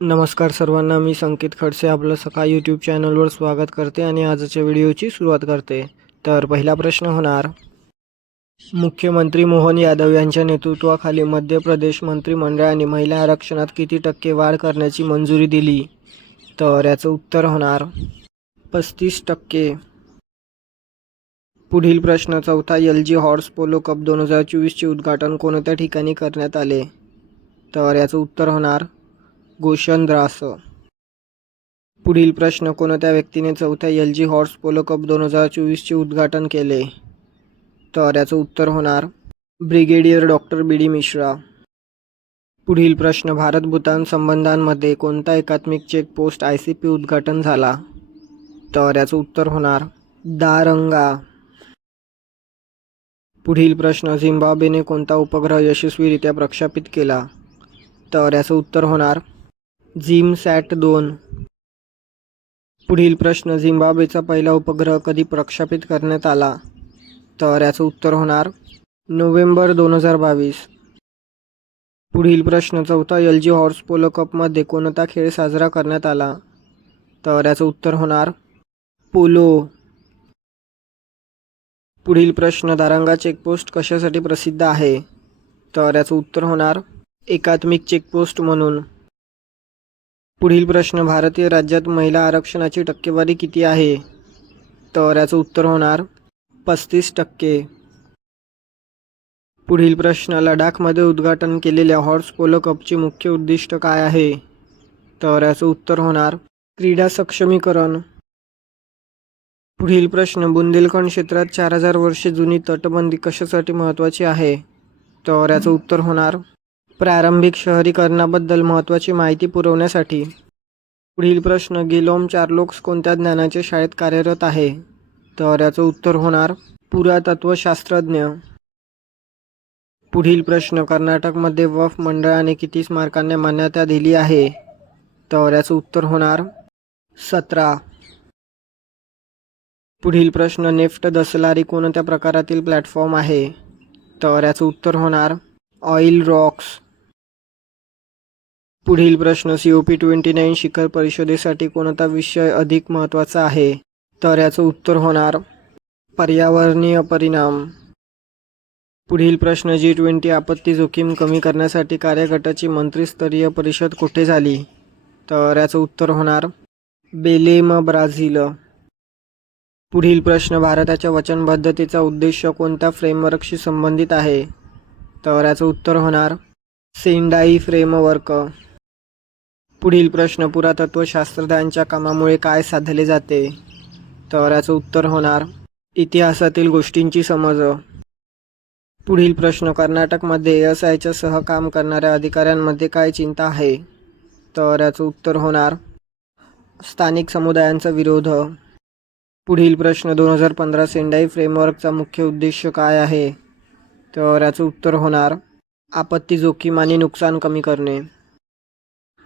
नमस्कार सर्वांना मी संकेत खडसे आपलं सकाळ यूट्यूब चॅनलवर स्वागत करते आणि आजच्या व्हिडिओची सुरुवात करते. तर पहिला प्रश्न होणार मुख्यमंत्री मोहन यादव यांच्या नेतृत्वाखाली मध्य प्रदेश मंत्रिमंडळाने महिला आरक्षणात किती टक्के वाढ करण्याची मंजुरी दिली? तर याचं उत्तर होणार पस्तीस टक्के. पुढील प्रश्न चौथा L G horse polo cup दोन हजार चोवीसचे उद्घाटन कोणत्या ठिकाणी करण्यात आले? तर याचं उत्तर होणार गोशंद्रास. पुढील प्रश्न कोणत्या व्यक्तीने चौथ्या L G horse polo cup दोन हजार चोवीसचे उद्घाटन केले? तर याचं उत्तर होणार brigadier doctor B D Mishra. पुढील प्रश्न भारत भूतान संबंधांमध्ये कोणता एकात्मिक चेकपोस्ट आय सी पी उद्घाटन झाला? तर याचं उत्तर होणार दारंगा. पुढील प्रश्न झिम्बाब्वेने कोणता उपग्रह यशस्वीरित्या प्रक्षेपित केला? तर याचं उत्तर होणार झिम सॅट दोन. पुढील प्रश्न झिम्बाब्वेचा पहिला उपग्रह कधी प्रक्षेपित करण्यात आला? तर याचं उत्तर होणार नोव्हेंबर दोन हजार बावीस. पुढील प्रश्न चौथा एल जी हॉर्स पोलो कपमध्ये कोणता खेळ साजरा करण्यात आला? तर याचं उत्तर होणार पोलो. पुढील प्रश्न दारंगा चेकपोस्ट कशासाठी प्रसिद्ध आहे? तर याचं उत्तर होणार एकात्मिक चेकपोस्ट म्हणून. पुढील प्रश्न भारतीय राज्यात महिला आरक्षणाची टक्केवारी किती आहे? तर याचं उत्तर होणार पस्तीस टक्के. पुढील प्रश्न लडाखमध्ये उद्घाटन केलेल्या हॉर्स पोलो कपचे मुख्य उद्दिष्ट काय आहे? तर याचं उत्तर होणार क्रीडा सक्षमीकरण. पुढील प्रश्न बुंदेलखंड क्षेत्रात चार हजार वर्षे जुनी तटबंदी कशासाठी महत्त्वाची आहे? तर याचं उत्तर होणार प्रारंभिक शहरीकरणाबद्दल महत्त्वाची माहिती पुरवण्यासाठी. पुढील प्रश्न गिलोम चार्लोक्स कोणत्या ज्ञानाच्या शाळेत कार्यरत आहे? तर याचं उत्तर होणार पुरातत्वशास्त्रज्ञ. पुढील प्रश्न कर्नाटकमध्ये वफ मंडळाने किती स्मारकांना मान्यता दिली आहे? तर याचं उत्तर होणार सतरा. पुढील प्रश्न नेफ्ट दसलारी कोणत्या प्रकारातील प्लॅटफॉर्म आहे? तर याचं उत्तर होणार ऑइल रॉक्स. पुढील प्रश्न C O P twenty nine शिखर परिषदेसाठी कोणता विषय अधिक महत्त्वाचा आहे? तर याचं उत्तर होणार पर्यावरणीय परिणाम. पुढील प्रश्न जी ट्वेंटी आपत्ती जोखीम कमी करण्यासाठी कार्यगटाची मंत्रिस्तरीय परिषद कुठे झाली? तर याचं उत्तर होणार बेलेम ब्राझील. पुढील प्रश्न भारताच्या वचनबद्धतेचा उद्देश कोणत्या फ्रेमवर्कशी संबंधित आहे? तर याचं उत्तर होणार सेंडाई फ्रेमवर्क पुढील प्रश्न पुरातत्वशास्त्रज्ञांच्या कामामुळे काय साधले जाते? तर याचं उत्तर होणार इतिहासातील गोष्टींची समज. पुढील प्रश्न कर्नाटकमध्ये एस आयच्या सह काम करणाऱ्या अधिकाऱ्यांमध्ये काय चिंता आहे? तर याचं उत्तर होणार स्थानिक समुदायांचा विरोध. पुढील प्रश्न दोन हजार पंधरा सेंडाई फ्रेमवर्कचा मुख्य उद्देश काय आहे? तर याचं उत्तर होणार आपत्ती जोखीम आणि नुकसान कमी करणे.